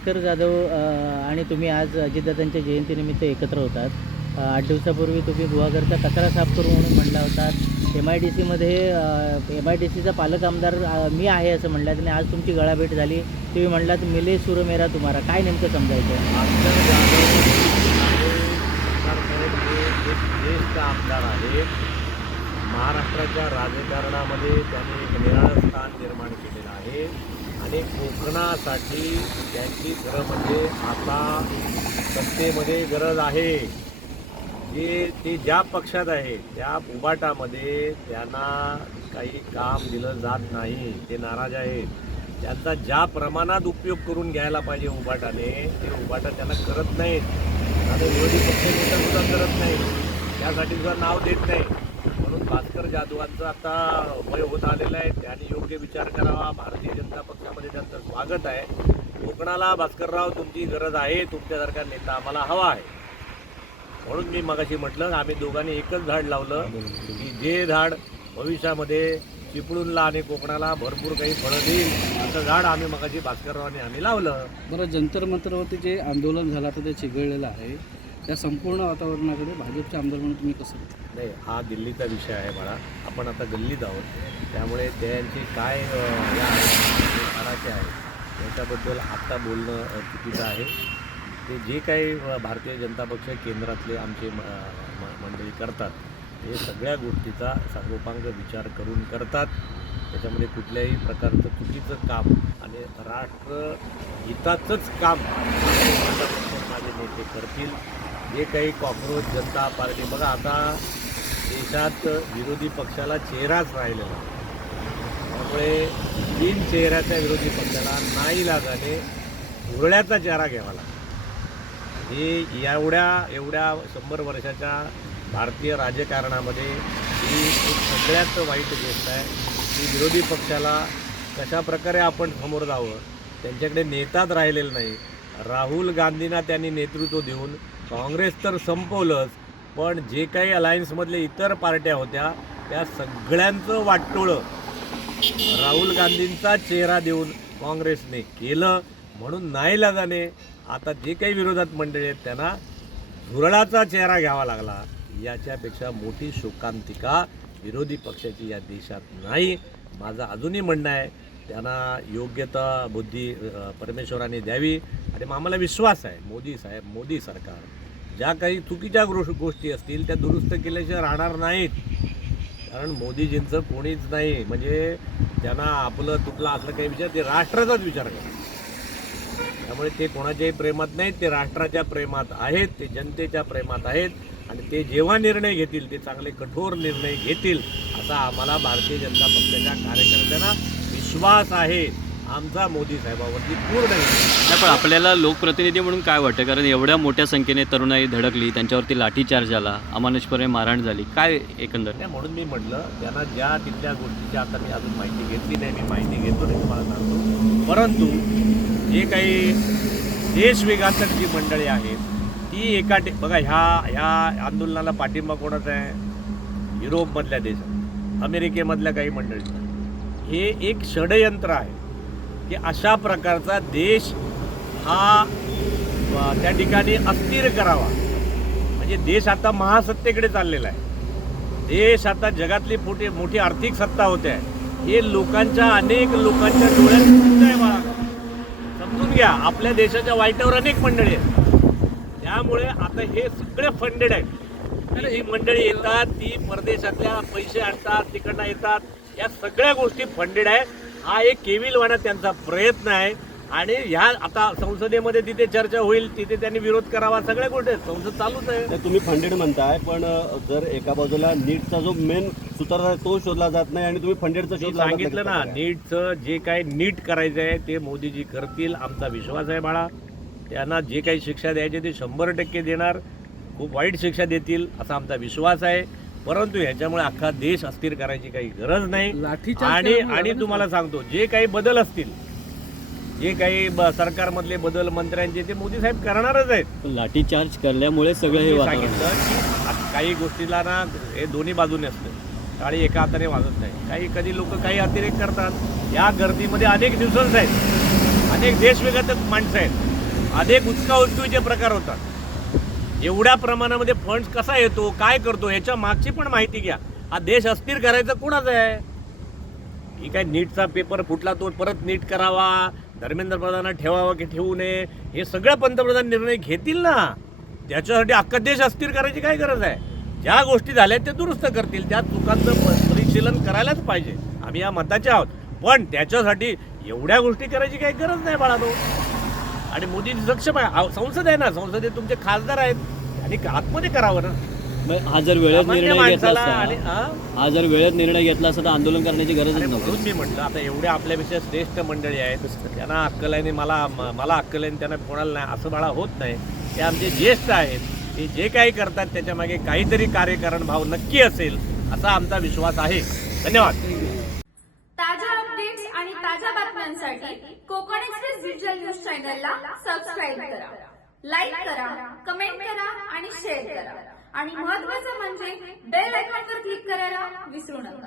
भास्कर जाधव आणि तुम्ही आज अजितदादांच्या जयंतीनिमित्त एकत्र होतात। 8 दिवसापूर्वी तुम्ही गुहागरचा कचरा साफ करू म्हणून म्हटला होतात। MIDCचा पालक आमदार मी आहे असं म्हटलं आणि आज तुमची गळाभेट झाली। तुम्ही म्हटलात मिले सूर मेरा तुम्हारा, काय नेमकं समजायचं? भास्कर जाधव सरकारसाहेब हे एक ज्येष्ठ आमदार आहेत। महाराष्ट्राच्या राजकारणामध्ये त्यांनी एक निराळं स्थान निर्माण केलेलं आहे आणि कोकणासाठी त्यांची खरं म्हणजे आता सत्तेमध्ये गरज आहे। ते ज्या पक्षात आहे त्या उबाटामध्ये त्यांना काही काम दिलं जात नाही, ते नाराज आहेत। त्यांचा ज्या प्रमाणात उपयोग करून घ्यायला पाहिजे उबाटाने, ते उबाटा त्यांना करत नाहीत आणि विरोधी पक्षनेतासुद्धा करत नाही, त्यासाठी सुद्धा नाव देत नाही। म्हणून भास्कर जाधवांचं आता वय होत आलेलं आहे, त्यांनी योग्य विचार करावा। भारतीय जनता पक्षामध्ये त्यांचं स्वागत आहे। कोकणाला भास्करराव तुमची गरज आहे, तुमच्यासारखा नेता आम्हाला हवा आहे। म्हणून मी मगाशी म्हटलं, आम्ही दोघांनी एकच झाड लावलं की जे झाड भविष्यामध्ये चिपळूणला आणि कोकणाला भरपूर काही फळं देईल असं झाड आम्ही मगाशी भास्कररावांनी आम्ही लावलं। बरं, जंतर मंतरवरती जे आंदोलन झालं तर ते चिघळलेलं आहे, त्या संपूर्ण वातावरणाकडे भाजपचे आमदार म्हणून तुम्ही कसं? नाही, हा दिल्लीचा विषय आहे बाळा, आपण आता गल्लीत आहोत, त्यामुळे त्यांची काय करायचे आहे याच्याबद्दल आत्ता बोलणं चुकीचं आहे। ते जे काही भारतीय जनता पक्ष केंद्रातले आमचे मंडळी करतात हे सगळ्या गोष्टीचा सर्वोपांग विचार करून करतात। त्याच्यामध्ये कुठल्याही प्रकारचं चुकीचं काम आणि राष्ट्रहिताचंच काम माझे नेते करतील। जे काही कॉक्रोच जनता पार्टी, बघा आता देशात विरोधी पक्षाला चेहराच राहिलेला आहे, त्यामुळे 3 चेहऱ्याच्या विरोधी पक्षाला नाईलाजाने उरळ्याचा चेहरा घ्यावा लागतो। हे एवढ्या 100 वर्षाच्या भारतीय राजकारणामध्ये ही एक सगळ्यात वाईट गोष्ट आहे की विरोधी पक्षाला कशा प्रकारे आपण समोर जावं, त्यांच्याकडे नेताच राहिलेला नाही। राहुल गांधींना त्यांनी नेतृत्व देऊन काँग्रेस तर संपवलंच, पण जे काही अलायन्समधले इतर पार्ट्या होत्या त्या सगळ्यांचं वाटोळं राहुल गांधींचा चेहरा देऊन काँग्रेसने केलं। म्हणून नाईलाजाने आता जे काही विरोधात मंडळी आहेत त्यांना झुरळाचा चेहरा घ्यावा लागला। याच्यापेक्षा मोठी शोकांतिका विरोधी पक्षाची या देशात नाही। माझं अजूनही म्हणणं आहे, त्यांना योग्यता बुद्धी परमेश्वराने द्यावी आणि आम्हाला विश्वास आहे मोदी साहेब, मोदी सरकार ज्या काही चुकीच्या गोष्टी असतील त्या दुरुस्त केल्याशिवाय राहणार नाहीत। कारण मोदीजींचं कोणीच नाही, म्हणजे त्यांना आपलं तुटलं असलं काही विचार, ते राष्ट्राचाच विचार करतात। त्यामुळे ते कोणाच्याही प्रेमात नाहीत, ते राष्ट्राच्या प्रेमात आहेत, ते जनतेच्या प्रेमात आहेत आणि ते जेव्हा निर्णय घेतील ते चांगले कठोर निर्णय घेतील असा आम्हाला भारतीय जनता पक्षाच्या कार्यकर्त्यांना विश्वास आहे। आमचा मोदी साहेबांवरती पूर्ण नाही, पण आपल्याला लोकप्रतिनिधी म्हणून काय वाटतं? कारण एवढ्या मोठ्या संख्येने तरुणाई धडकली, त्यांच्यावरती लाठीचार्ज झाला, अमानुषपणे मारहाण झाली, काय एकंदर? नाही, म्हणून मी म्हटलं त्यांना ज्या तिथल्या गोष्टीची आता मी अजून माहिती घेतली नाही, मी माहिती घेतो नाही तुम्हाला सांगतो। परंतु जे काही देशविघातक जी मंडळी आहेत ती बघा ह्या आंदोलनाला पाठिंबा कोणाचा आहे? युरोपमधल्या देशात, अमेरिकेमधल्या काही मंडळींचा। हे एक षडयंत्र आहे की अशा प्रकारचा देश हा त्या ठिकाणी अस्थिर करावा। म्हणजे देश आता महासत्तेकडे चाललेला आहे, देश आता जगातली मोठी आर्थिक सत्ता होते आहे, हे अनेक लोकांच्या डोळ्यात दिसत आहे बाळा, समजून घ्या। आपल्या देशाच्या वाईटावर अनेक मंडळी आहेत, त्यामुळे आता हे सगळे फंडेड आहेत। ही मंडळी येतात, ती परदेशातल्या पैसे आणतात, तिकडनं येतात, या सगळ्या गोष्टी फंडेड आहे। हा एक केविलवाणा त्यांचा प्रयत्न आहे आणि ह्या आता संसदेमध्ये तिथे चर्चा होईल, तिथे त्यांनी विरोध करावा, सगळ्या गोष्टी संसद चालूच आहे। तुम्ही फंडेड म्हणताय, पण जर एका बाजूला नीटचा जो मेन सूत्रधार तो शोधला जात नाही आणि तुम्ही फंडेडचा शोध सांगितलं ना, नीटचं जे काही नीट करायचं आहे ते मोदीजी करतील, आमचा विश्वास आहे बाळा। त्यांना जे काही शिक्षा द्यायची ते 100% देणार, खूप वाईट शिक्षा देतील असा आमचा विश्वास आहे। परंतु ह्याच्यामुळे अख्खा देश अस्थिर करायची काही गरज नाही। आणि तुम्हाला सांगतो, जे काही बदल असतील, जे काही सरकारमधले बदल मंत्र्यांचे, ते मोदी साहेब करणारच आहेत। लाठीचार्ज करल्यामुळे सगळं हे सांगितलं की काही गोष्टीला ना हे दोन्ही बाजूने असतं, टाळी एका हाताने वाजत नाही। कधी लोक काही अतिरेक करतात। या गर्दीमध्ये अनेक न्यूसन्स आहेत, अनेक देशविघातक माणसं आहेत, अनेक हुचकाहुचकीचे प्रकार होतात. एवढ्या प्रमाणामध्ये फंड्स कसा येतो, काय करतो, याच्या मागची पण माहिती घ्या. हा देश अस्थिर करायचं कुणाचं आहे? ही काय नीटचा पेपर फुटला तो परत नीट करावा, धर्मेंद्र प्रधानांना ठेवावा की ठेवू नये, हे सगळं पंतप्रधान निर्णय घेतील ना. त्याच्यासाठी अख्खा देश अस्थिर करायची काय गरज आहे? ज्या गोष्टी झाल्या ते दुरुस्त करतील, त्या चुकांचं परिशीलन करायलाच पाहिजे. आम्ही या मताचे आहोत, पण त्याच्यासाठी एवढ्या गोष्टी करायची काही गरज नाही बाळानो. आणि मोदी सक्षम आहे, संसद आहे ना, संसदेत तुमचे खासदार आहेत आणि आतमध्ये करावं ना. हा जर वेळेत सामान्य निर्णय घेतला माणसाला आणि असता, हा जर वेळेत निर्णय घेतला असता तर आंदोलन करण्याची गरजच आणि नव्हती. म्हणून मी म्हटलं आता एवढ्या आपल्यापेक्षा श्रेष्ठ मंडळी आहेत, त्यांना अक्कल आहे आणि मला अक्कल आहे आणि त्यांना कोणाला नाही असं बाळा होत नाही. ते आमचे ज्येष्ठ आहेत, ते जे काही करतात त्याच्या मागे काहीतरी कार्यकारण भाव नक्की असेल असा आमचा विश्वास आहे. धन्यवाद. ताज्या अपडेट्स आणि ताज्या बातम्यांसाठी कोकण एक्सप्रेस डिजिटल न्यूज चॅनलला सबस्क्राईब करा, लाईक करा, कमेंट करा आणि शेअर करा. आणि महत्त्वाचं म्हणजे बेल आयकॉनवर क्लिक करायला विसरू नका.